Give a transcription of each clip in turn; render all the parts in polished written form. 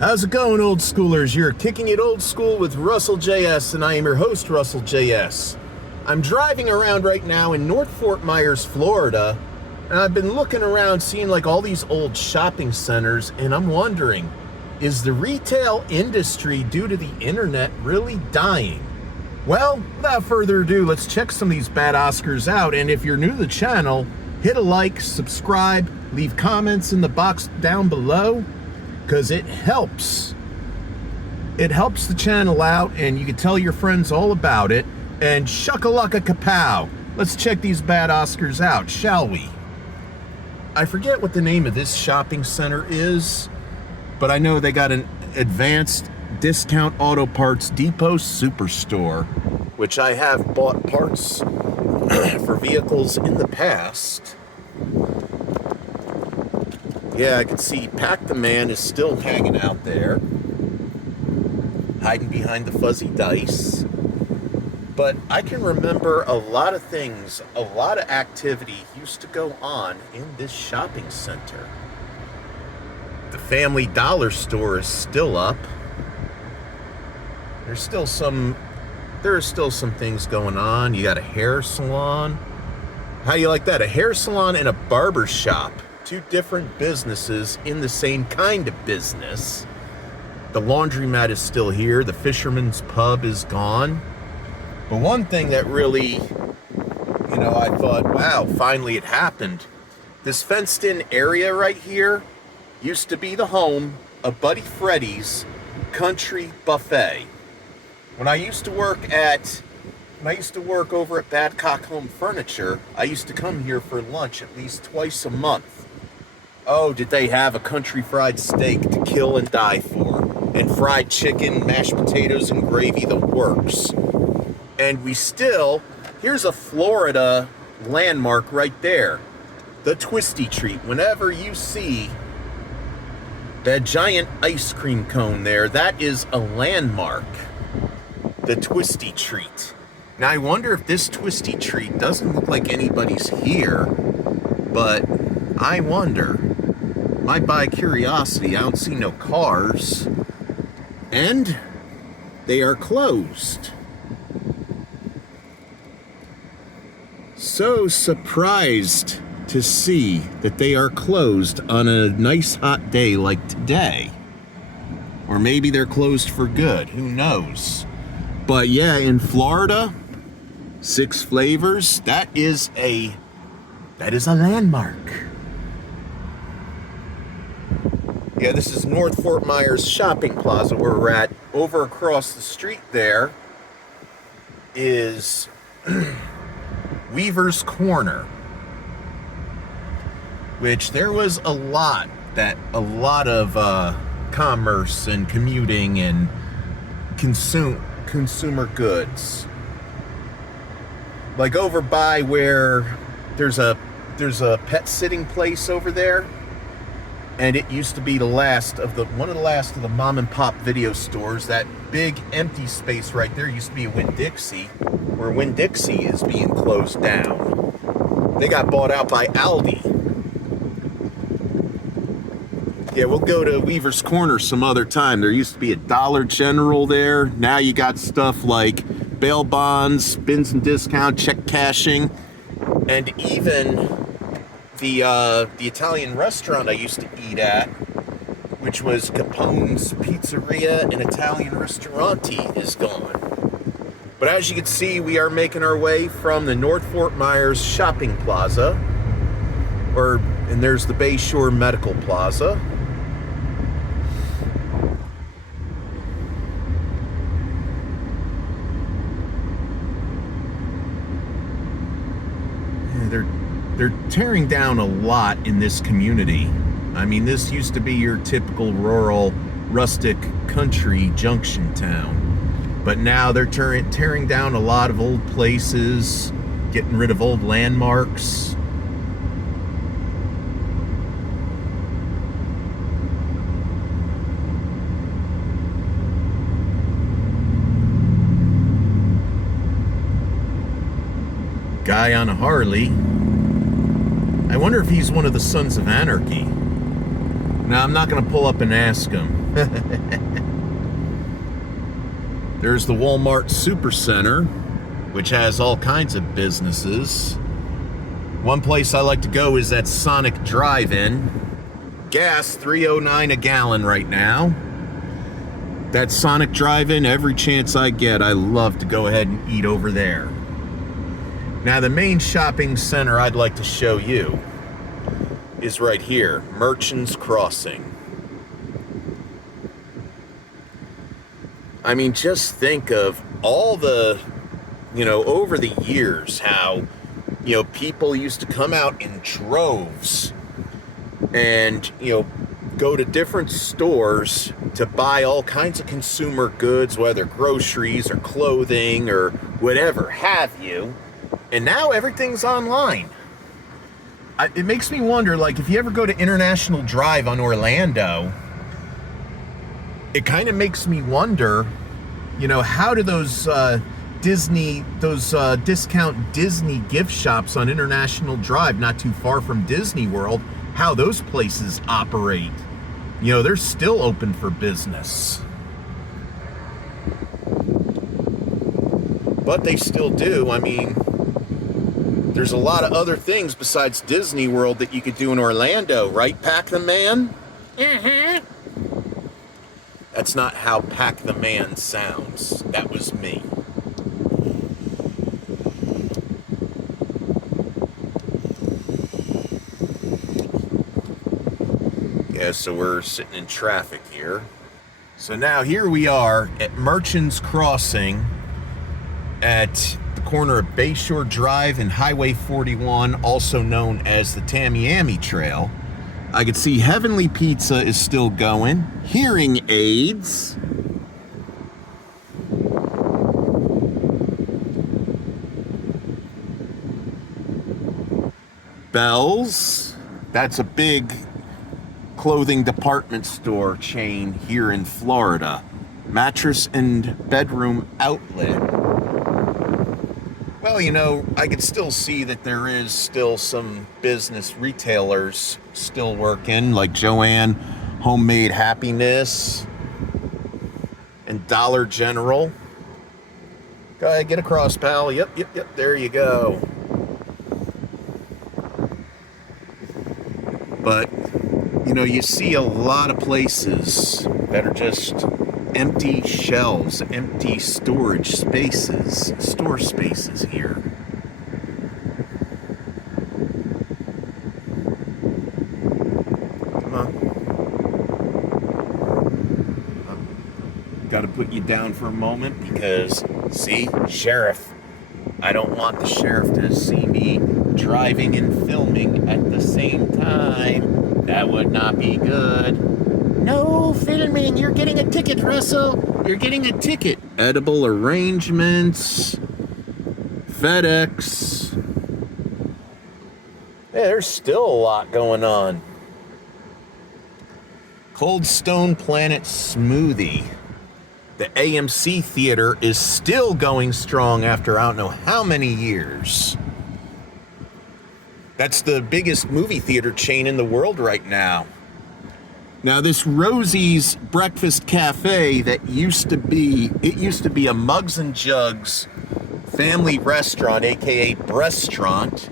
How's it going, old schoolers? You're kicking it old school with Russell J.S, and I am your host, Russell J.S. I'm driving around right now in North Fort Myers, Florida, and I've been looking around seeing like all these old shopping centers, and I'm wondering, is the retail industry due to the internet really dying? Well, without further ado, let's check some of these bad Oscars out, and if you're new to the channel, hit a like, subscribe, leave comments in the box down below, because it helps. It helps the channel out, and you can tell your friends all about it. And shuckalaka kapow. Let's check these bad Oscars out, shall we? I forget what the name of this shopping center is, but I know they got an advanced discount auto parts depot superstore, which I have bought parts for vehicles in the past. Yeah, I can see Pac the Man is still hanging out there, hiding behind the fuzzy dice. But I can remember a lot of things, a lot of activity used to go on in this shopping center. The Family Dollar store is still up. There are still some things going on. You got a hair salon. How do you like that? A hair salon and a barber shop. Two different businesses in the same kind of business. The laundromat is still here. The Fisherman's Pub is gone. But one thing that really, I thought, wow, finally it happened. This fenced-in area right here used to be the home of Buddy Freddy's Country Buffet. When I used to work over at Badcock Home Furniture, I used to come here for lunch at least twice a month. Oh, did they have a country fried steak to kill and die for. And fried chicken, mashed potatoes, and gravy, the works. And here's a Florida landmark right there. The Twisty Treat. Whenever you see that giant ice cream cone there, that is a landmark. The Twisty Treat. Now I wonder if this Twisty Treat doesn't look like anybody's here, but I wonder. Might by curiosity, I don't see no cars. And they are closed. So surprised to see that they are closed on a nice hot day like today. Or maybe they're closed for good, who knows. But yeah, in Florida, Six Flavors, that is a landmark. Yeah, this is North Fort Myers Shopping Plaza where we're at. Over across the street there is Weaver's Corner, which there was a lot of commerce and commuting and consumer goods. Like over by where there's a pet sitting place over there. And it used to be one of the last of the mom and pop video stores. That big empty space right there used to be a Winn-Dixie, where Winn-Dixie is being closed down. They got bought out by Aldi. Yeah, we'll go to Weaver's Corner some other time. There used to be a Dollar General there. Now you got stuff like bail bonds, bins and discount, check cashing, and even the Italian restaurant I used to eat at, which was Capone's Pizzeria and Italian Ristorante, is gone. But as you can see, we are making our way from the North Fort Myers Shopping Plaza, and there's the Bayshore Medical Plaza. They're tearing down a lot in this community. I mean, this used to be your typical rural, rustic, country junction town. But now they're tearing down a lot of old places, getting rid of old landmarks. Guy on a Harley. I wonder if he's one of the Sons of Anarchy. Now, I'm not going to pull up and ask him. There's the Walmart Supercenter, which has all kinds of businesses. One place I like to go is that Sonic Drive-In. Gas, $3.09 a gallon right now. That Sonic Drive-In, every chance I get, I love to go ahead and eat over there. Now, the main shopping center I'd like to show you is right here, Merchants Crossing. I mean, just think of all the, over the years, how, people used to come out in droves and, go to different stores to buy all kinds of consumer goods, whether groceries or clothing or whatever have you. And now everything's online. It makes me wonder, like, if you ever go to International Drive on Orlando, it kind of makes me wonder, how do those discount Disney gift shops on International Drive, not too far from Disney World, how those places operate? They're still open for business. But they still do. I mean, there's a lot of other things besides Disney World that you could do in Orlando, right, Pac the Man? Mm-hmm. That's not how Pac the Man sounds. That was me. Yeah, so we're sitting in traffic here. So now here we are at Merchants Crossing at the corner of Bayshore Drive and Highway 41, also known as the Tamiami Trail. I could see Heavenly Pizza is still going. Hearing aids. Bells. That's a big clothing department store chain here in Florida. Mattress and bedroom outlet. Well, I could still see that there is still some business retailers still working, like Joanne Homemade Happiness and Dollar General. Go ahead, get across, pal. Yep, there you go. But you see a lot of places that are just empty shelves, empty store spaces here. Come on. Got to put you down for a moment because, see, sheriff. I don't want the sheriff to see me driving and filming at the same time. That would not be good. No filming. You're getting a ticket, Russell. You're getting a ticket. Edible arrangements. FedEx. Yeah, there's still a lot going on. Cold Stone Planet Smoothie. The AMC Theater is still going strong after I don't know how many years. That's the biggest movie theater chain in the world right now. Now, this Rosie's Breakfast Cafe that used to be a Mugs and Jugs family restaurant, aka Breastraunt.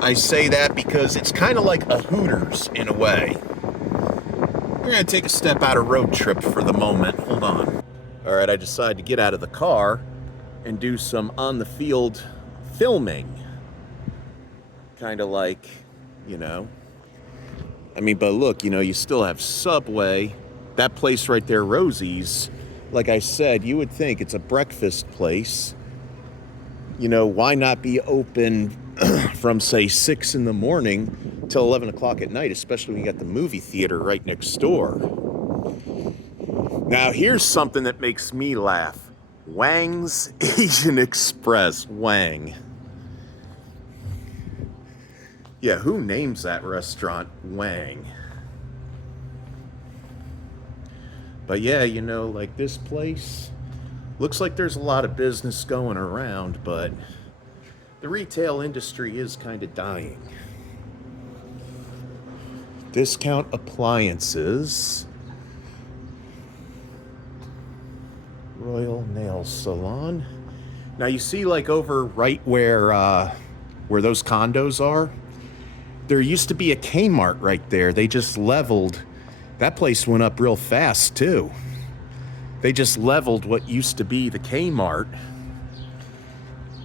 I say that because it's kind of like a Hooters in a way. We're gonna take a step out of road trip for the moment. Hold on. All right, I decided to get out of the car and do some on-the-field filming. Kind of like, but look, you still have Subway. That place right there, Rosie's, like I said, you would think it's a breakfast place. Why not be open from, say, 6 in the morning till 11 o'clock at night, especially when you got the movie theater right next door. Now, here's something that makes me laugh. Wang's Asian Express. Wang. Yeah, who names that restaurant Wang? But yeah, like this place, looks like there's a lot of business going around, but the retail industry is kind of dying. Discount appliances. Royal Nail Salon. Now you see, like, over right where those condos are, there used to be a Kmart right there. They just leveled. That place went up real fast too. They just leveled what used to be the Kmart.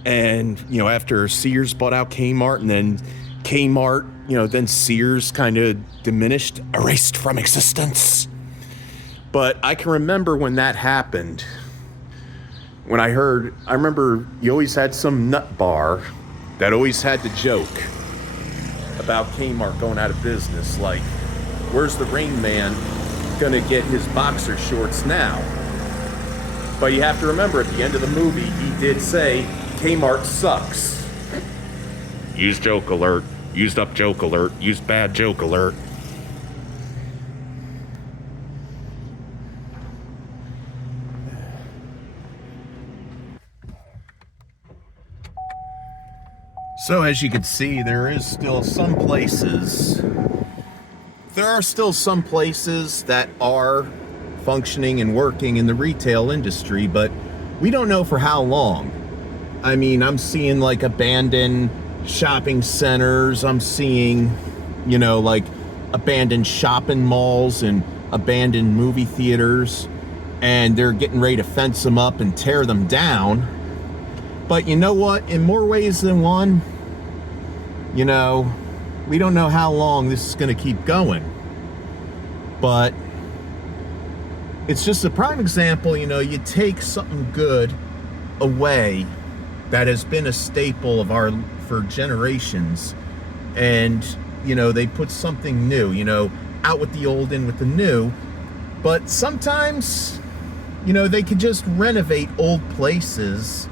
And, you know, after Sears bought out Kmart, and then Kmart, you know, then Sears kind of diminished, erased from existence. But I can remember when that happened. When I remember you always had some nut bar that always had the joke about Kmart going out of business. Like, where's the Rain Man gonna get his boxer shorts now? But you have to remember, at the end of the movie, he did say, Kmart sucks. Use joke alert. Used up joke alert. Used bad joke alert. So as you can see, there are still some places that are functioning and working in the retail industry, but we don't know for how long. I mean, I'm seeing like abandoned shopping centers. I'm seeing, you know, like abandoned shopping malls and abandoned movie theaters, and they're getting ready to fence them up and tear them down. But you know what? In more ways than one, you know, we don't know how long this is going to keep going. But it's just a prime example. You know, you take something good away that has been a staple of for generations, and, you know, they put something new, you know, out with the old, in with the new. But sometimes, you know, they could just renovate old places,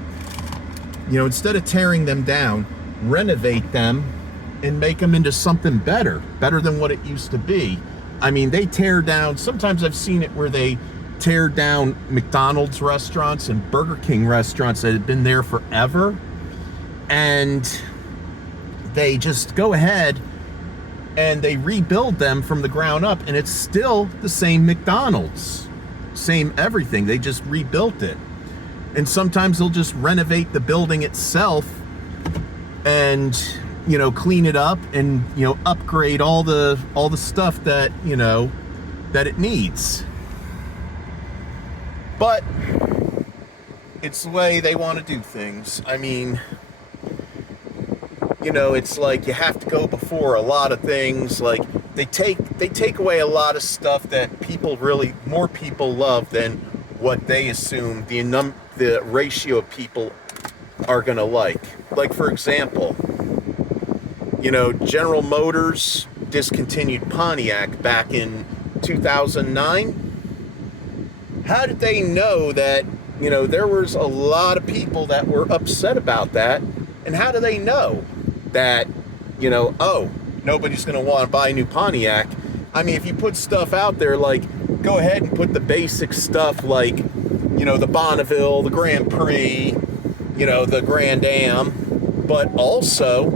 you know, instead of tearing them down, renovate them and make them into something better than what it used to be. I mean, they tear down, sometimes I've seen it where they tear down McDonald's restaurants and Burger King restaurants that have been there forever, and they just go ahead and they rebuild them from the ground up, and it's still the same McDonald's, same everything. They just rebuilt it. And sometimes they'll just renovate the building itself and, you know, clean it up and, you know, upgrade all the stuff that, you know, that it needs. But it's the way they want to do things. I mean, you know, it's like you have to go before a lot of things. Like, they take away a lot of stuff that more people love than what they assume the ratio of people are gonna like. Like, for example, you know, General Motors discontinued Pontiac back in 2009. How did they know that, you know, there was a lot of people that were upset about that? And how do they know that, you know, oh, nobody's going to want to buy a new Pontiac? I mean, if you put stuff out there, like, go ahead and put the basic stuff like, you know, the Bonneville, the Grand Prix, you know, the Grand Am, but also,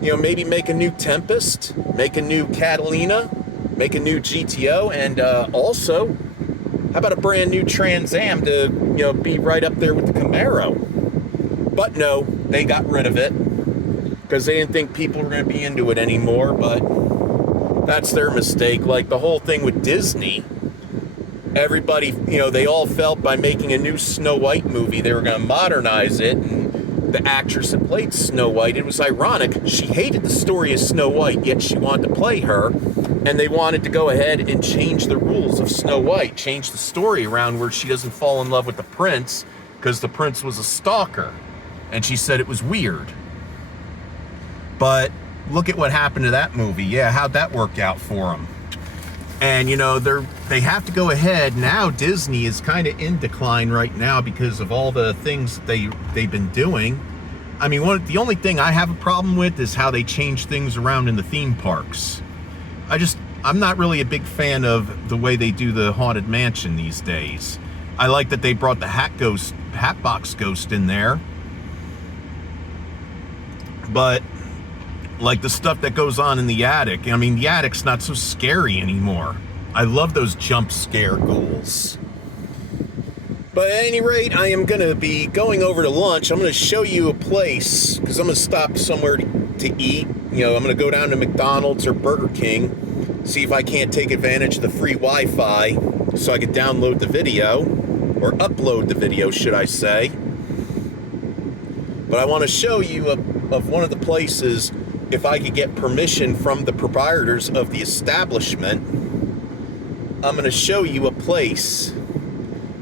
you know, maybe make a new Tempest, make a new Catalina, make a new GTO, and also, how about a brand new Trans Am to, you know, be right up there with the Camaro? But no, they got rid of it because they didn't think people were going to be into it anymore, but that's their mistake. Like the whole thing with Disney, everybody, you know, they all felt by making a new Snow White movie, they were going to modernize it, and the actress that played Snow White, it was ironic, she hated the story of Snow White, yet she wanted to play her, and they wanted to go ahead and change the rules of Snow White, change the story around where she doesn't fall in love with the prince, because the prince was a stalker, and she said it was weird. But look at what happened to that movie. Yeah, how'd that work out for them? And, you know, they have to go ahead. Now Disney is kind of in decline right now because of all the things they've been doing. I mean, the only thing I have a problem with is how they change things around in the theme parks. I'm not really a big fan of the way they do the Haunted Mansion these days. I like that they brought the Hatbox Ghost in there. But like the stuff that goes on in the attic. I mean, the attic's not so scary anymore. I love those jump scare ghouls. But at any rate, I am going to be going over to lunch. I'm going to show you a place, because I'm going to stop somewhere to eat. You know, I'm going to go down to McDonald's or Burger King, see if I can't take advantage of the free Wi-Fi so I can download the video, or upload the video, should I say. But I want to show you of one of the places, if I could get permission from the proprietors of the establishment. I'm going to show you a place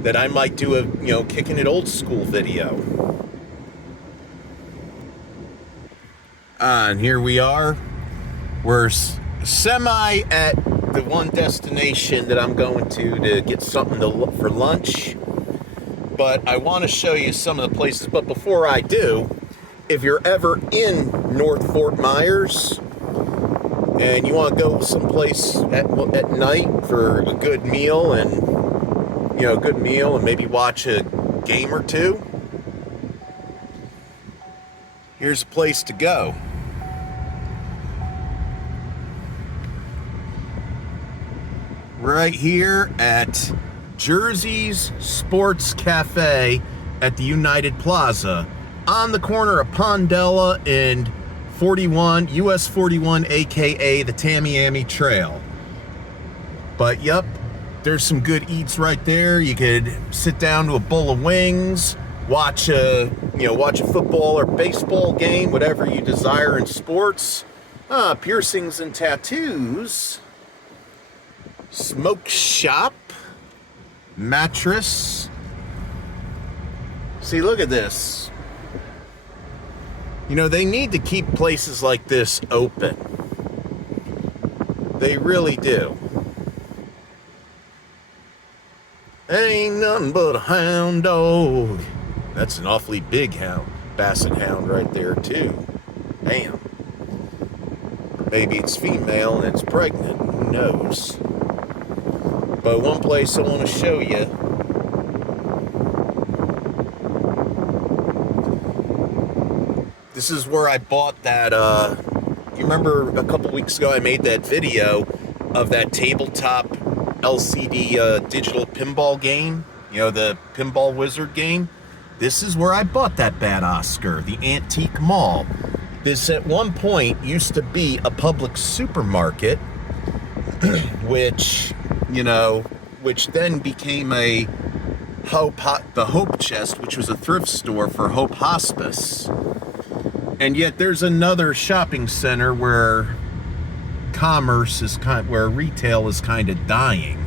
that I might do a, Kickin' It Old School video. And here we are. We're semi at the one destination that I'm going to get something for lunch. But I want to show you some of the places. But before I do, if you're ever in North Fort Myers and you want to go someplace at night for a good meal and maybe watch a game or two, here's a place to go. Right here at Jersey's Sports Cafe at the United Plaza, on the corner of Pondella and 41, US 41, aka the Tamiami Trail. But yep, there's some good eats right there. You could sit down to a bowl of wings, watch a football or baseball game, whatever you desire in sports. Piercings and tattoos, smoke shop, mattress. See, look at this. They need to keep places like this open. They really do. Ain't nothing but a hound dog. That's an awfully big hound, basset hound right there too. Damn. Maybe it's female and it's pregnant, who knows? But one place I want to show you. This is where I bought that, you remember a couple weeks ago I made that video of that tabletop LCD digital pinball game, the Pinball Wizard game? This is where I bought that bad Oscar, the Antique Mall. This at one point used to be a public supermarket, which then became the Hope Chest, which was a thrift store for Hope Hospice. And yet there's another shopping center where where retail is kind of dying.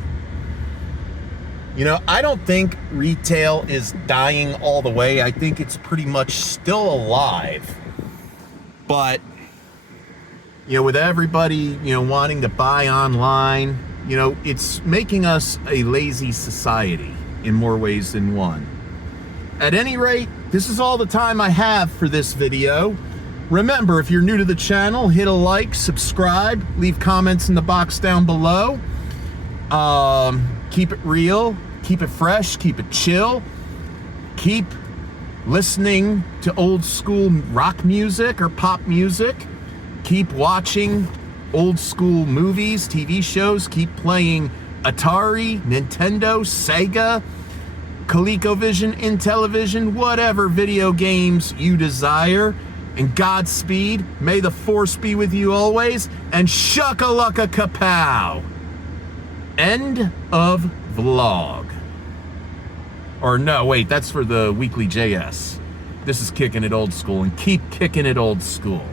I don't think retail is dying all the way. I think it's pretty much still alive. But, with everybody, wanting to buy online, it's making us a lazy society in more ways than one. At any rate, this is all the time I have for this video. Remember, if you're new to the channel, hit a like, subscribe, leave comments in the box down below. Keep it real, keep it fresh, keep it chill. Keep listening to old school rock music or pop music. Keep watching old school movies, TV shows. Keep playing Atari, Nintendo, Sega, ColecoVision, Intellivision, whatever video games you desire. And Godspeed, may the force be with you always, and shuckalacka kapow. End of vlog. Or no, wait, that's for the weekly JS. This is Kickin' It Old School, and keep kicking it old school.